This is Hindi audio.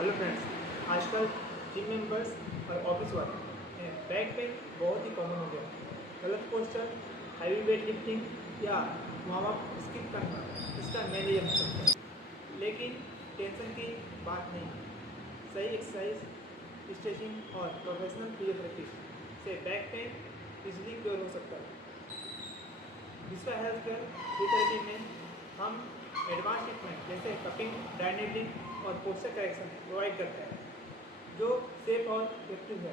हेलो फ्रेंड्स, आजकल जिम मेंबर्स और ऑफिस वाले बैक पेन बहुत ही कॉमन हो गया है। गलत पोस्चर, हैवी वेट लिफ्टिंग या वार्म अप स्किप करना इसका मेन रीजन हो सकता है। लेकिन टेंशन की बात नहीं है। सही एक्सरसाइज, स्ट्रेचिंग और प्रोफेशनल फिजियोथेरेपिस्ट से बैक पेन इजीली क्योर हो सकता है। विश्वा हेल्थ केयर फिजियोथेरेपी में हम एडवांस ट्रीटमेंट जैसे कपिंग, ड्राई नीडलिंग और पोस्चर करेक्शन प्रोवाइड करते हैं जो सेफ और इफेक्टिव है।